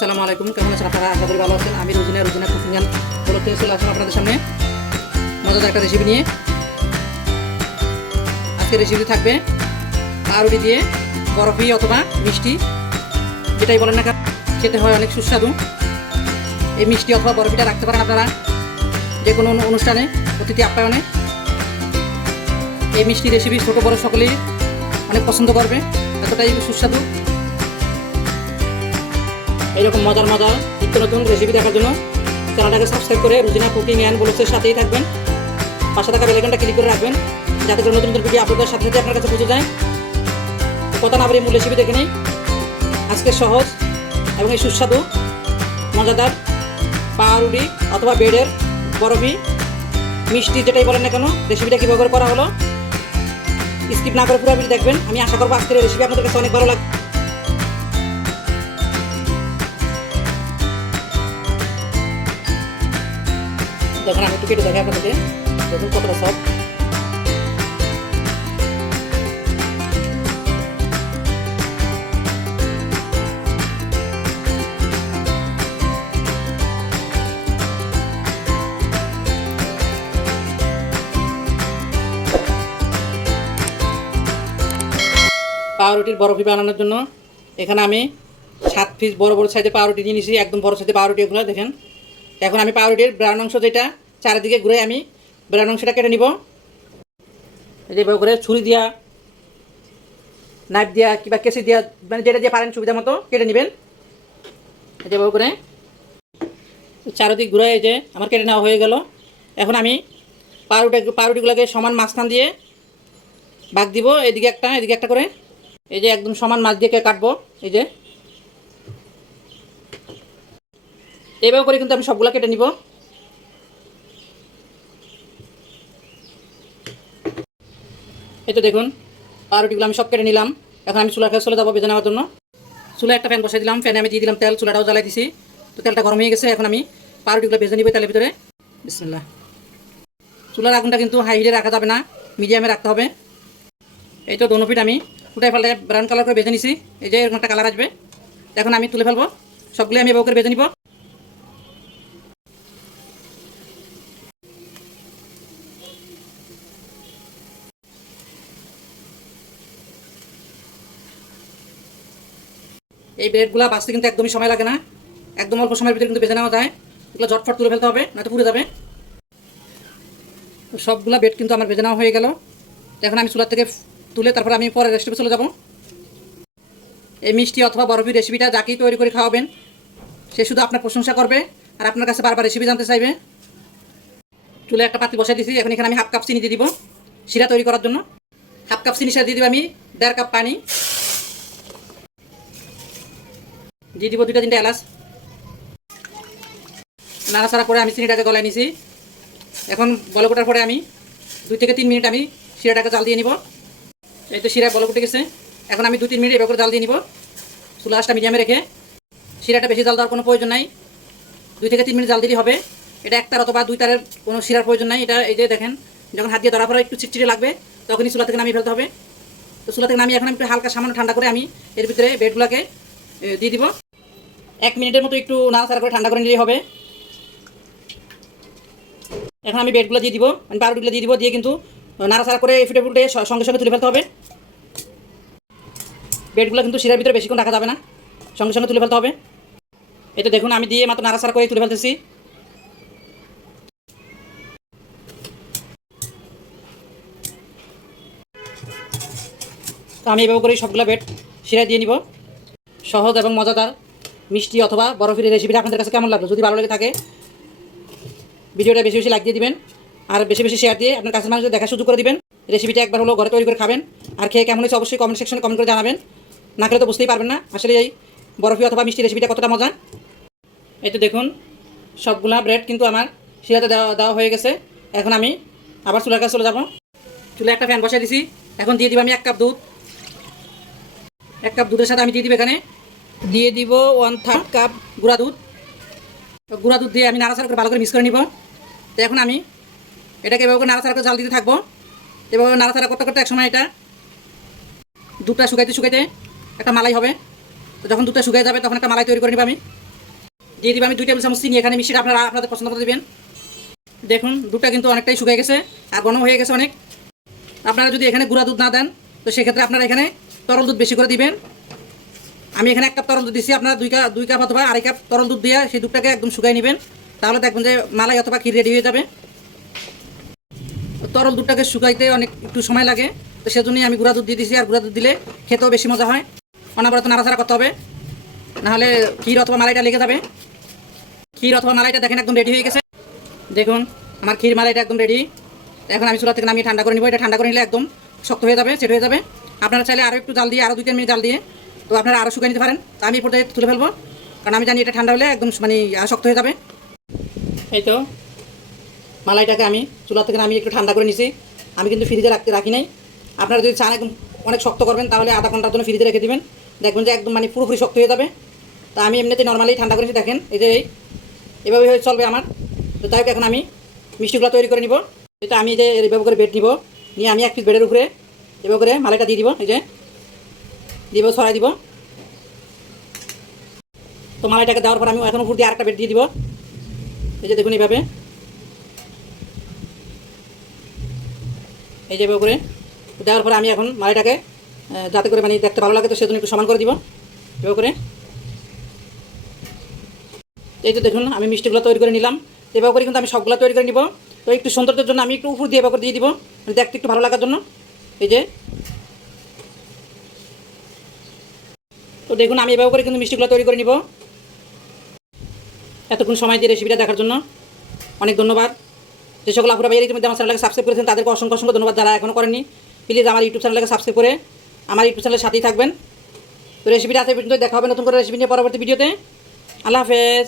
আসসালামু আলাইকুম। কেমন আছেন আপনারা? আশা করি ভালো আছেন। আমি রোজিনা রোজিনা কুকিং বলতে চলে আসলাম আপনাদের সামনে। মজাদার একটা রেসিপি নিয়ে। আজকে রেসিপি থাকবে পাউরুটি দিয়ে বরফি অথবা মিষ্টি, যেটাই বলেন না খেতে হয় অনেক সুস্বাদু। এই মিষ্টি অথবা বরফিটা রাখতে পারেন আপনারা যে কোনো অনুষ্ঠানে, অতিথি আপ্যায়নে। এই মিষ্টি রেসিপি ছোটো, বড় সকলেই অনেক পছন্দ করবে। এতটাই সুস্বাদু। এইরকম মজার মজার নিত্য নতুন রেসিপি দেখার জন্য চ্যানেলটাকে সাবস্ক্রাইব করে রুজিনা কুকিং অ্যান্ড ব্লগসের সাথেই থাকবেন। পাশে থাকা বেলাইকনটা ক্লিক করে রাখবেন, যাতে করে নতুন নতুন ভিডিও আপলোডের সাথে সাথে আপনার কাছে পৌঁছে যায়। কথা না বাড়িয়ে মূল রেসিপি দেখে নিই। আজকে সহজ এবং এই সুস্বাদু, মজাদার পাউরুটি অথবা বেডের বরফি, মিষ্টি যেটাই বলেন না কেন রেসিপিটা কীভাবে করা হলো স্কিপ না করে পুরো ভিডিও দেখবেন। আমি আশা করব আজকের রেসিপি আপনাদের কাছে অনেক ভালো লাগবে। দেখুন আমি একটু কেটে দেখে আপনাদেরকে। দেখুন কতটা পাউরুটির বরফি বানানোর জন্য এখানে আমি সাত পিস বড় বড় সাইজের পাউরুটি নিয়ে নিয়েছি একদম বড় সাইজের পাউরুটি এগুলো, দেখেন। এখন আমি পাউরুটির ব্রাউন অংশ যেটা, চারিদিকে ঘুরে আমি ব্রাউন অংশটা কেটে নিব। এই যে এভাবে করে ছুরি দিয়া নাইফ দিয়া কিংবা কেসি দিয়া মানে যেটা দিয়ে পারেন সুবিধা মতো কেটে নেবেন। এই যে এভাবে করে চারদিক ঘুরে যে আমার কেটে নেওয়া হয়ে গেল। এখন আমি পাউরুটি, পাউরুটিগুলোকে সমান মাঝখান দিয়ে বাগ দিব, এদিকে একটা এদিকে একটা করে। এই যে একদম সমান মাছ দিয়ে কাটবো, এই যে। এইভাবে করে কিন্তু আমি সবগুলো কেটে নিব। এই তো দেখুন পাউরুটিগুলো আমি সব কেটে নিলাম। এখন আমি চুলার কাছে চলে যাব বেজে নেওয়ার জন্য। চুলা একটা ফ্যান বসাই দিলাম, ফ্যানে আমি দিয়ে দিলাম তেল, চুলাটাও জ্বালাই দিছি। তো তেলটা গরম হয়ে গেছে, এখন আমি পাউরুটিগুলো ভেজে নিব তেলের ভিতরে। বিসমিল্লাহ। চুলার আগুনটা কিন্তু হাই হিটে রাখা যাবে না মিডিয়ামে রাখতে হবে। এই তো দোনো ফিট আমি ফুটাই ফাল্টাই ব্রাউন কালার করে ভেজে নিছি। এই যে এরকম একটা কালার আসবে। এখন আমি তুলে ফেলব। সবগুলো আমি এবার করে ভেজে নিব। এই ব্রেডগুলো বাঁচতে কিন্তু একদমই সময় লাগে না। একদম অল্প সময়ের ভিতরে কিন্তু বেছে নেওয়া যায়। এগুলো ঝটফট তুলে ফেলতে হবে, নয়তো পুড়ে যাবে। সবগুলা বেড কিন্তু আমার ভেজে নেওয়া হয়ে গেল। এখন আমি চুলার থেকে তুলে তারপর আমি পরে রেসিপি চলে যাব। এই মিষ্টি অথবা বরফির রেসিপিটা যাকেই তৈরি করে খাওয়াবেন, সে শুধু আপনার প্রশংসা করবে আর আপনার কাছে বারবার রেসিপি জানতে চাইবে। চুলে একটা পাতি বসাই দিয়েছি এখন এখানে আমি হাফ কাপ চিনি দিয়ে দিব, শিরা তৈরি করার জন্য। হাফ কাপ চিনি সাথে দিয়ে দিব আমি, দেড় কাপ পানি। দিয়ে দিব দুইটা তিনটা এলাচ। নাড়াচাড়া করে আমি চিনিটাকে গলায় নিছি। এখন বলকোটার পরে আমি দুই থেকে তিন মিনিট আমি শিরাটাকে জাল দিয়ে নিব। এই তো শিরা বলকুটে গেছে। এখন আমি দু তিন মিনিট এবার করে জাল দিয়ে নিব। চুলাশটা মিডিয়ামে রেখে শিরাটা বেশি জাল দেওয়ার কোনো প্রয়োজন নাই। দুই থেকে তিন মিনিট জাল দিলেই হবে। এটা একটার অথবা দুই তারের কোনো শিরার প্রয়োজন নাই। এটা এই যে দেখেন, যখন হাত দিয়ে ধরা পরে একটু চিটচিটে লাগবে, তখনই চুলা থেকে নামিয়ে ফেলতে হবে। তো চুলা থেকে নামিয়ে এখন আমি একটু হালকা সামান্য ঠান্ডা করে আমি এর ভিতরে বেডগুলোকে দিয়ে দিব। এক মিনিটের মতো একটু নাড়াচাড়া করে ঠান্ডা করে নিলেই হবে। এখন আমি বেডগুলো দিয়ে দিব, আমি পাউরুটিগুলো দিয়ে দিব, দিয়ে কিন্তু নাড়াচাড়া করে ফুটে ফুটে সঙ্গে সঙ্গে তুলে ফেলতে হবে। বেডগুলো কিন্তু শিরার ভিতরে বেশিক্ষণ রাখা যাবে না, সঙ্গে সঙ্গে তুলে ফেলতে হবে। এটা দেখুন, আমি দিয়ে মাত্র নাড়াচাড়া করে তুলে ফেলতেছি। তো আমি এভাবে করেই সবগুলো বেড শিরায় দিয়ে নিব। সহজ এবং মজাদার। মিষ্টি অথবা বরফির রেসিপিটা আপনাদের কাছে কেমন লাগল? যদি ভালো লেগে থাকে, ভিডিওটা বেশি বেশি লাইক দিয়ে দিবেন। আর বেশি বেশি শেয়ার দিয়ে আপনার কাছের মানুষদের দেখা সুযোগ করে দিবেন। রেসিপিটা একবার হলো ঘরে তৈরি করে খাবেন। আর খেয়ে কেমন হয়েছে অবশ্যই কমেন্ট সেকশনে কমেন্ট করে জানাবেন। না খেলে তো বুঝতেই পারবেন না। আসলে এই বরফি অথবা মিষ্টি রেসিপিটা কতটা মজা। এই তো দেখুন, সবগুলা ব্রেড কিন্তু আমার শিরাতে দেওয়া দেওয়া হয়ে গেছে। এখন আমি আবার চুলার কাছে চলে যাব। চুলে একটা ফ্যান বসাই দিছি। এখন দিয়ে দিব আমি এক কাপ দুধ। এক কাপ দুধের সাথে আমি দিয়ে দিব এখানে দিয়ে দিব ওয়ান থার্ড কাপ গুঁড়া দুধ। গুঁড়া দুধ দিয়ে আমি নাড়াচাড়া করে ভালো করে মিক্স করে নিব। তো এখন আমি এটাকে এভাবে নাড়াচাড়া করে জাল দিতে থাকব। এভাবে নাড়াচাড়া করতে করতে একসময় এটা দুধটা শুকাইতে শুকাইতে একটা মালাই হবে। তো যখন দুধটা শুকিয়ে যাবে তখন একটা মালাই তৈরি করে নিব আমি। দিয়ে দিবেন আমি দুই টেবিল চামচ চিনি। এখানে মিষ্টিটা আপনারা, আপনাদের পছন্দ করে দেবেন। দেখুন, দুধটা কিন্তু অনেকটাই শুকিয়ে গেছে আর ঘন হয়ে গেছে অনেক। আপনারা যদি এখানে গুঁড়া দুধ না দেন, তো সেক্ষেত্রে আপনারা এখানে তরল দুধ বেশি করে দিবেন। আমি এখানে এক কাপ তরল দুধ দিচ্ছি আপনারা দুই কাপ দুই কাপ অথবা আড়াই কাপ তরল দুধ দিয়ে সেই দুধটাকে একদম শুকাই নেবেন। তাহলে দেখবেন যে মালাই অথবা ক্ষীর রেডি হয়ে যাবে। তরল দুধটাকে শুকাইতে অনেক একটু সময় লাগে, তো সেজন্যই আমি গুঁড়া দুধ দিয়ে দিচ্ছি আর গুঁড়া দুধ দিলে খেতেও বেশি মজা হয়। অনাবরত নাড়াচাড়া করতে হবে, নাহলে ক্ষীর অথবা মালাইটা লেগে যাবে। ক্ষীর অথবা মালাইটা দেখেন একদম রেডি হয়ে গেছে। দেখুন, আমার ক্ষীর মালাইটা একদম রেডি এখন আমি চুলা থেকে নামিয়ে ঠান্ডা করে নিব, এটা ঠান্ডা করে নিলে একদম শক্ত হয়ে যাবে, সেট হয়ে যাবে। আপনারা চাইলে আরও একটু জাল দিয়ে আরও দুই তিন মিনিট জাল দিয়ে তো আপনারা আরও শুকিয়ে নিতে পারেন। তা আমি পর্যায়ে তুলে ফেলব। কারণ আমি জানি এটা ঠান্ডা হলে একদম মানে শক্ত হয়ে যাবে। এই তো, মালাইটাকে আমি চুলা থেকে আমি একটু ঠান্ডা করে নিছি। আমি কিন্তু ফ্রিজে রাখতে রাখি নাই। আপনারা যদি চান একদম অনেক শক্ত করবেন, তাহলে আধা ঘণ্টার জন্য ফ্রিজে রেখে দেবেন। দেখবেন যে একদম মানে পুরোপুরি শক্ত হয়ে যাবে। তা আমি এমনিতে নর্মালি ঠান্ডা করেছি দেখেন। এই যে এই, এভাবে হয়ে চলবে আমার। তো তাই এখন আমি মিষ্টিগুলো তৈরি করে নিব। এটা আমি যে এভাবে করে বেড নিব। নিয়ে আমি এক পিস বেডের উপরে, এভাবে করে মালাইটা দিয়ে দিব। এই যে দিব, ছড়াই দিব। তো মালাইটাকে দেওয়ার পর আমি এখন উপর দিয়ে আরেকটা বেড দিয়ে দিব। এই যে দেখুন এইভাবে। এই যে করে। দেওয়ার পরে আমি এখন মালাইটাকে যাতে করে মানে দেখতে ভালো লাগে তো সেজন্য একটু সমান করে দিব। এভাবে করে। এই তো দেখুন, আমি মিষ্টিগুলো তৈরি করে নিলাম। এভাবে করে কিন্তু আমি সবগুলো তৈরি করে নিব। তো একটু সৌন্দর্যের জন্য আমি একটু উপর দিয়ে এভাবে করে দিয়ে দিব। মানে দেখতে একটু ভালো লাগার জন্য। এই যে। তো দেখুন, আমি এভাবে করে কিন্তু মিষ্টিগুলো তৈরি করে নিব। এতক্ষণ সময় দিয়ে রেসিপিটা দেখার জন্য। অনেক ধন্যবাদ। যে সকল আপুরা ভাইয়ের ইতিমধ্যে আমার চ্যানেলকে সাবস্ক্রাইব করেছেন, তাদেরকে অসংখ্য অসংখ্য ধন্যবাদ যারা এখনও করেনি প্লিজ আমার ইউটিউব চ্যানেলকে সাবস্ক্রাইব করে আমার ইউটিউব চ্যানেলের সাথেই থাকবেন। তো রেসিপিটা আছে পর্যন্ত দেখা হবে নতুন করে রেসিপি নিয়ে পরবর্তী ভিডিওতে আল্লাহ হাফেজ।